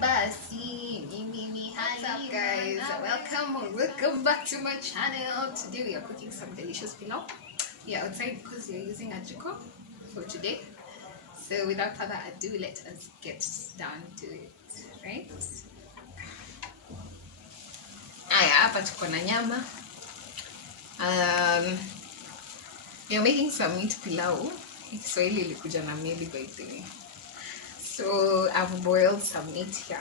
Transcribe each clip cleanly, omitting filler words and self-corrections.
basi, what's up guys? Welcome back to my channel. Today we are cooking some delicious pilau. We are outside because we are using a jiko for today. So without further ado, let us get down to it, right? Aya, hapa tuko na nyama. We are making some meat pilau. Kiswahili ilikuja na meli by the way. So I've boiled some meat here.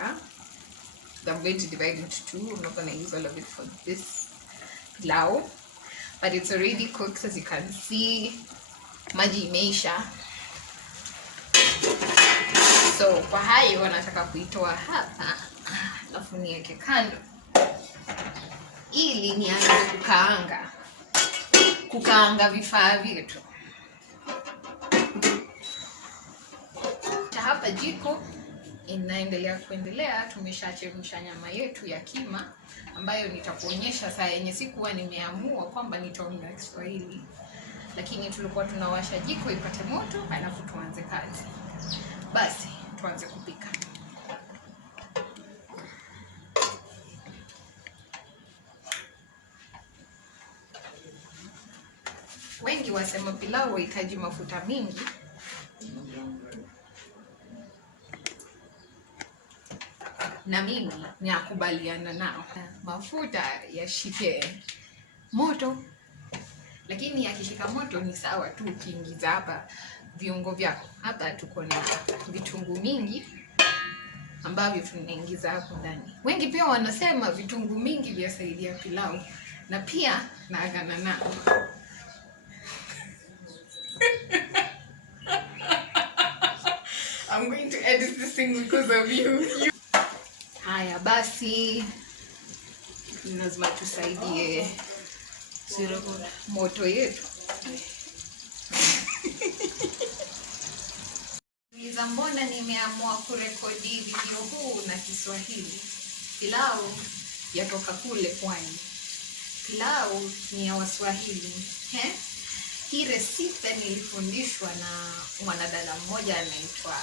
I'm going to divide into two. I'm not going to use all of it for this pilau, but it's already cooked, as you can see. Maji imeisha. So kwa hayo wanataka kuitoa hapa, alafu niweke kando ili nianze kukaanga vifaa vyetu. Hapa jiko inaendelea kuendelea. Tumeshachemsha nyama yetu ya kima ambayo nitakuonyesha saa yenye sikuwa nimeamua kwamba nitaongea Kiswahili, lakini tulikuwa tunawasha jiko ipate moto alafu tuanze kazi. Basi tuanze kupika. Wengi wasema pilau haihitaji mafuta mingi, na mimi nakubaliana nao. Mafuta yashike moto, lakini yakishika moto ni sawa tu ukiingiza hapa viungo vyako. Hapa tuko na vitunguu mingi ambavyo tunaingiza hapo ndani. Wengi pia wanasema vitunguu mingi vyasaidia pilau, na pia naagana nao. I'm going to edit this thing because of you. Haya basi, lazima tusaidie moto yetu. Mbona nimeamua kurekodi video huu na Kiswahili? Pilau yatoka kule pwani. Pilau ni ya Waswahili. Hii recipe nilifundishwa na mwanadada mmoja anaitwa,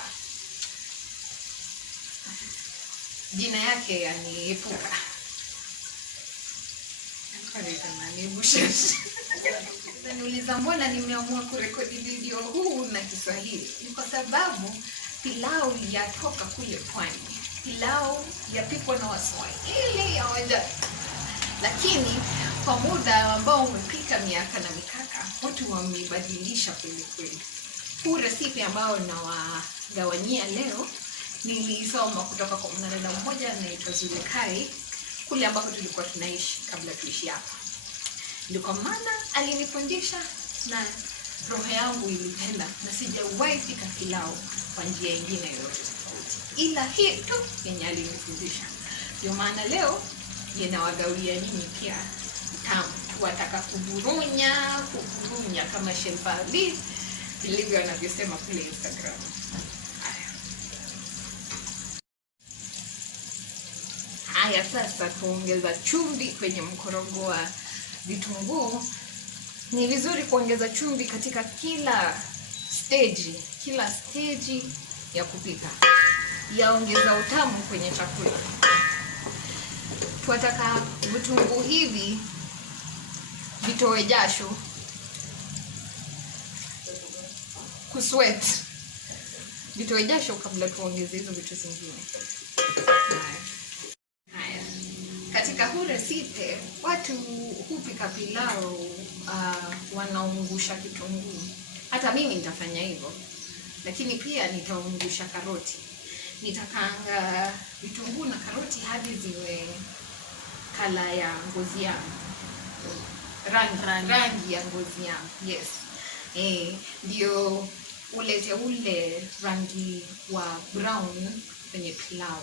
jina yake yaniepuka. Niuliza mbona nimeamua kurekodi video huu na Kiswahili? Ni kwa sababu pilau yatoka kule pwani. Pilau yapikwa na Waswahili ya wajadi. Lakini kwa muda ambao umepita miaka na mikaka, watu wamebadilisha kweli kweli. Huu recipe ambao nawagawanyia leo nilisoma kutoka kwa mwanadada mmoja anaitwa Zulekari, kule ambako tulikuwa tunaishi kabla tuishi hapa. Ndio kwa maana alinifundisha na roho yangu ilipenda, na sijawahi pika pilau kwa njia nyingine yoyote tofauti ila hii tu yenye alinifundisha. Ndio maana leo ninawagawia nyinyi pia tamu. Wataka kuburunya kama Shelfali ilivyo anavyosema kule Instagram. Haya sasa tuongeza chumvi kwenye mkorogo wa vitunguu. Ni vizuri kuongeza chumvi katika kila stage ya kupika. Yaongeza utamu kwenye chakula. Tunataka vitunguu hivi vitoe jasho, kusweat, vitoe jasho kabla tuongeze hizo vitu zingine. Katika huu recipe watu hupika pilau wanaungusha kitunguu. Hata mimi nitafanya hivyo, lakini pia nitaungusha karoti. Nitakaanga vitunguu na karoti hadi ziwe kala ya ngozi yangu, rangi ya ngozi yangu. Yes, ndio ulete ule rangi wa brown kwenye pilau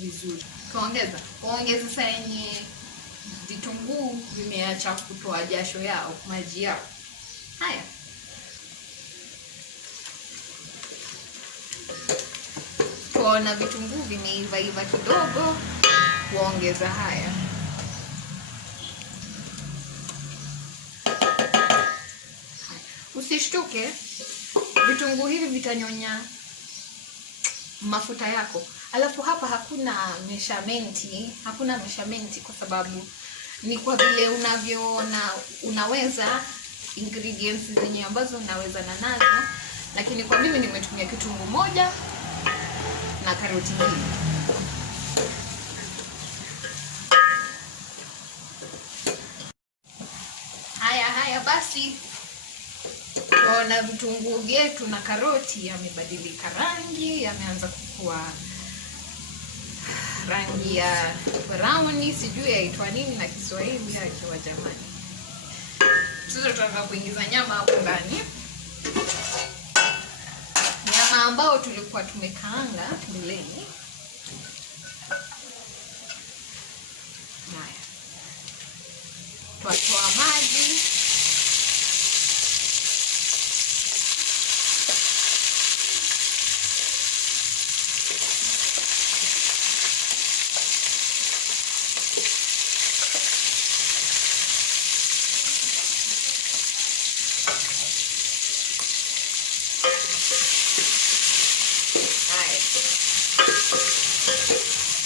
vizuri. Kuongeza saa yenye vitunguu vimeacha kutoa jasho yao, maji yao. Haya, kuona vitunguu vimeiva kidogo, kuongeza haya. Usishtuke, vitunguu hivi vitanyonya mafuta yako. Alafu hapa hakuna measurement kwa sababu ni kwa vile unavyoona, unaweza ingredients zenye ambazo unaweza nazo, lakini kwa mimi nimetumia kitunguu moja na karoti mbili. Haya basi, tunaona vitunguu vyetu na karoti yamebadilika rangi, yameanza kukua rangi ya brown, sijui yaitwa nini na Kiswahili akiwa jamani. Sasa tunataka kuingiza nyama hapo ndani. Nyama ambao tulikuwa tumekaanga mbeleni. Haya. Tuatoa maji.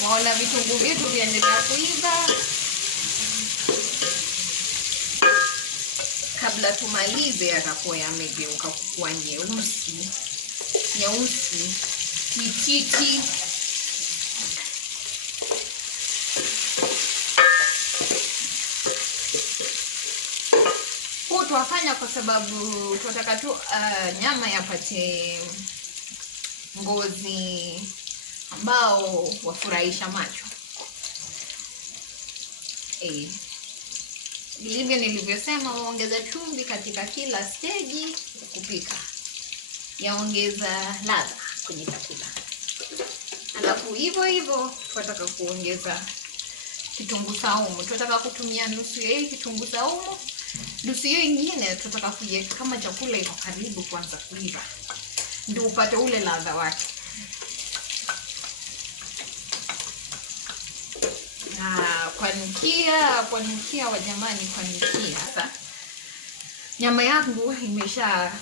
Waona vitunguu vyetu viendelea kuiva. Kabla tumalize yatakuwa yamegeuka kuwa nyeusi tititi. Huu tuwafanya kwa sababu tunataka tu nyama yapate ngozi ambao wafurahisha macho. Vilivyo nilivyosema, waongeza chumvi katika kila stage ya kupika, yaongeza ladha kwenye chakula. Alafu hivyo tunataka kuongeza kitunguu saumu. Tunataka kutumia nusu ya hii kitunguu saumu, nusu hiyo ingine tunataka kuiweka kama chakula iko karibu kuanza kuiva, ndio upate ule ladha wake. Kwanukia wa jamani, kwanukia. Sasa nyama yangu imesha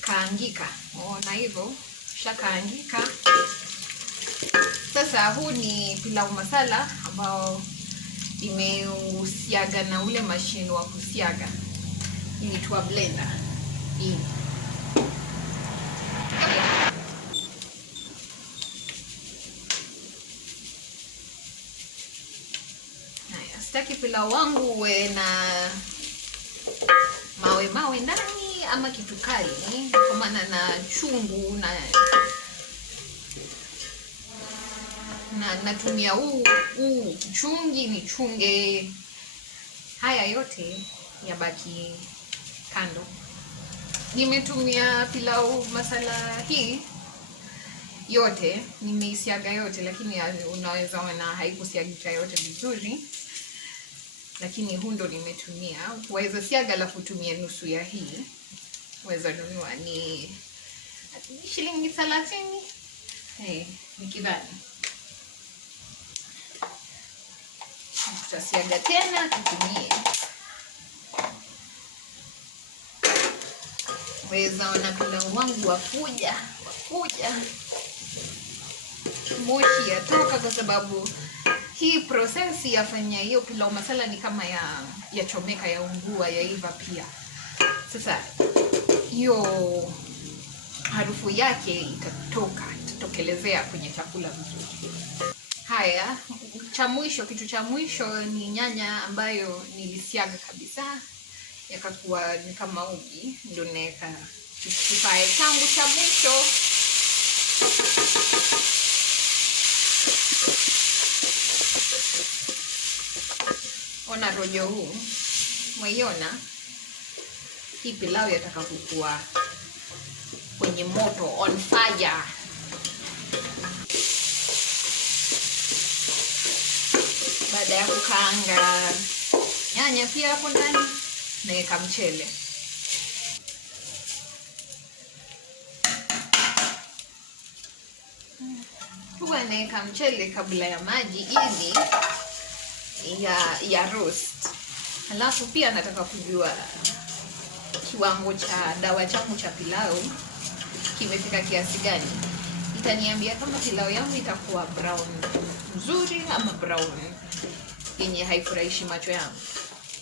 kaangika. Unaona hivyo? Shakaangika. Sasa huu ni pilau masala ambao imeusiaga na ule mashine wa kusiaga. Inaitwa blender. Hii. Sitaki pilau wangu uwe na mawe ndani ama kitu kali, kwa maana na chungu na natumia huu chungi ni chunge. Haya yote yabaki kando. Nimetumia pilau masala hii yote, nimeisiaga yote, lakini unaweza ona haikusiagika yote vizuri. Lakini huu ndo nimetumia. Waweza siaga alafu tumie nusu ya hii. Waweza nunua ni shilingi 30. Nikidhani. Tutasiaga tena tutumie. Waweza ona pilau wangu wakuja. Moshi yatoka kwa sababu hii process yafanya hiyo pilau masala ni kama ya chomeka, ya ungua, ya iva pia. Sasa hiyo harufu yake itatokelezea kwenye chakula vizuri. Haya, kitu cha mwisho ni nyanya ambayo nilisiaga kabisa yakakuwa ni kama uji, ndio naweka kipae changu cha mwisho. Ona rojo huu, mwaiona? Hii pilau yataka kukua kwenye moto, on fire. Baada ya kukaanga nyanya pia hapo ndani, naweka mchele. Huwa naweka mchele kabla ya maji ili ya roast. Halafu pia nataka kujua kiwango cha dawa changu cha pilau kimefika kiasi gani. Itaniambia kama pilau yangu itakuwa brown nzuri ama brown yenye haifurahishi macho yangu.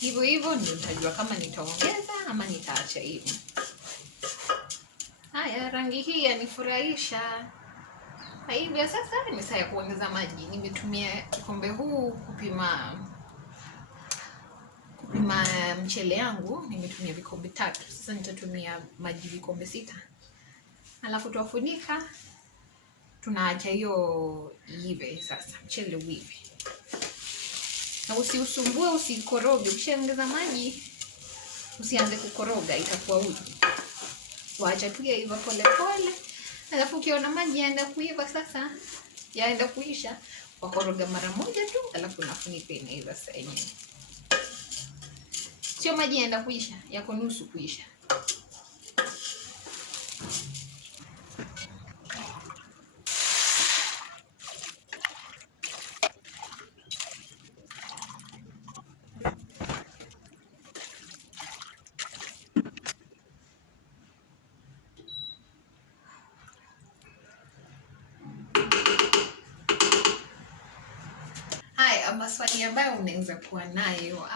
Hivyo hivyo ndio nitajua kama nitaongeza ama nitaacha hivi. Haya, rangi hii yanifurahisha. Kwa hivyo sasa ni saa ya kuongeza maji. Nimetumia kikombe huu kupima mchele yangu, nimetumia vikombe 3. Sasa nitatumia maji vikombe 6. Alafu tuwafunika. Tunaacha hiyo iive sasa, mchele uive. Na usiusumbue, usikoroge. Ukishaongeza maji, usianze kukoroga, itakuwa uji. Waacha tu iive pole pole. Alafu ukiona maji yaenda kuiva sasa, yaenda kuisha, wakoroga mara moja tu, alafu unafunika inaiva sasa yenyewe. Sio maji yaenda kuisha, yako nusu kuisha. Maswali ambayo unaweza kuwa nayo,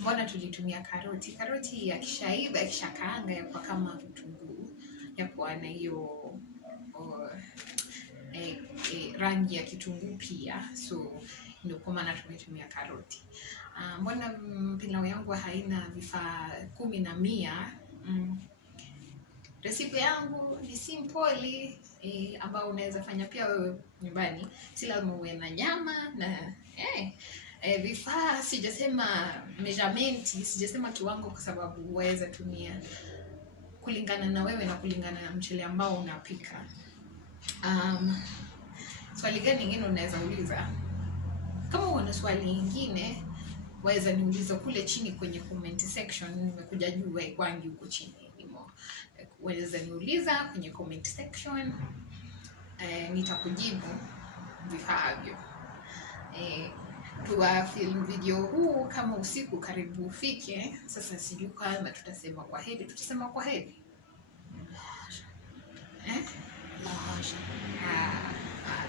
mbona tulitumia karoti? Karoti yakishaiva, yakishakaanga yakuwa kama vitunguu, yakuwa na hiyo rangi ya kitunguu pia, so ndio kwa maana tumetumia karoti. Mbona pilau yangu haina vifaa 10 na 100? Resipe yangu ni simple, ambao unaweza fanya pia wewe nyumbani. Si lazima uwe na nyama na vifaa. Sijasema measurement, sijasema kiwango, kwa sababu uweza tumia kulingana na wewe na kulingana na mchele ambao unapika. Swali gani lingine unaweza uliza? Kama una swali lingine, waweza niuliza kule chini kwenye comment section. Nimekuja juu kwangu huko chini. Waweza niuliza kwenye comment section, nitakujibu vifaavyo. Tuwafilm video huu kama usiku karibu ufike. Sasa sijui kama tutasema kwa heri. Tutasema kwa heri.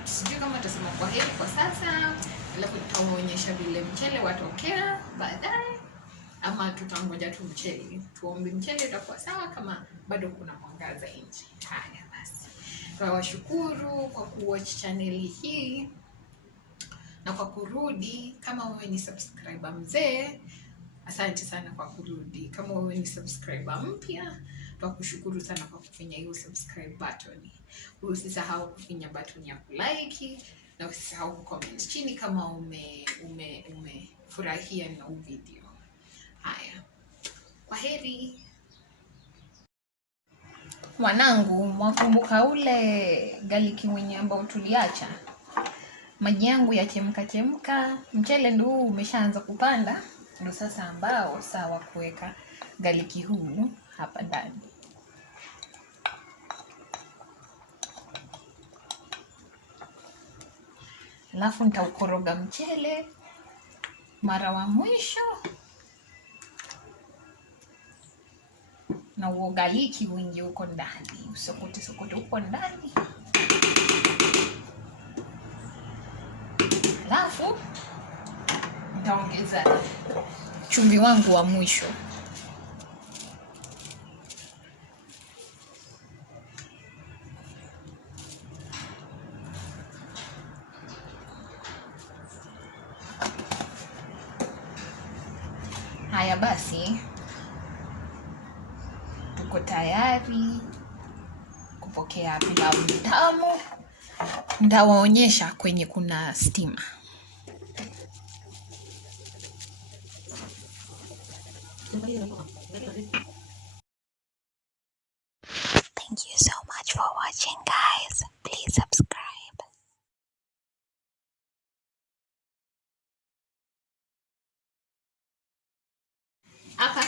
Sijui kama tutasema kwa heri kwa sasa. Alafu tutaonyesha vile mchele watokea baadaye, ama tutangoja tu mchele. Tuombe mchele utakuwa sawa kama bado kuna mwangaza nje. Haya basi. Tunawashukuru kwa kuwatch channel hii na kwa kurudi. Kama wewe ni subscriber mzee, asante sana kwa kurudi. Kama wewe ni subscriber mpya, tunakushukuru sana kwa kufinya hiyo subscribe button. Usisahau kufinya button ya like na usisahau comment chini kama umefurahia na video. Haya. Kwa heri. Wanangu, mwakumbuka ule galiki mwenye ambao tuliacha? Maji yangu yachemka, mchele ndio umeshaanza kupanda, ndio sasa ambao sawa kuweka galiki huu hapa ndani. Alafu nitaukoroga mchele mara wa mwisho, na ugaliki wingi uko ndani, usokote uko ndani. Alafu nitaongeza chumvi wangu wa mwisho. Haya basi, tuko tayari kupokea pilau tamu. Nitawaonyesha kwenye kuna stima. Thank you so much for watching, guys. Please subscribe. Apa?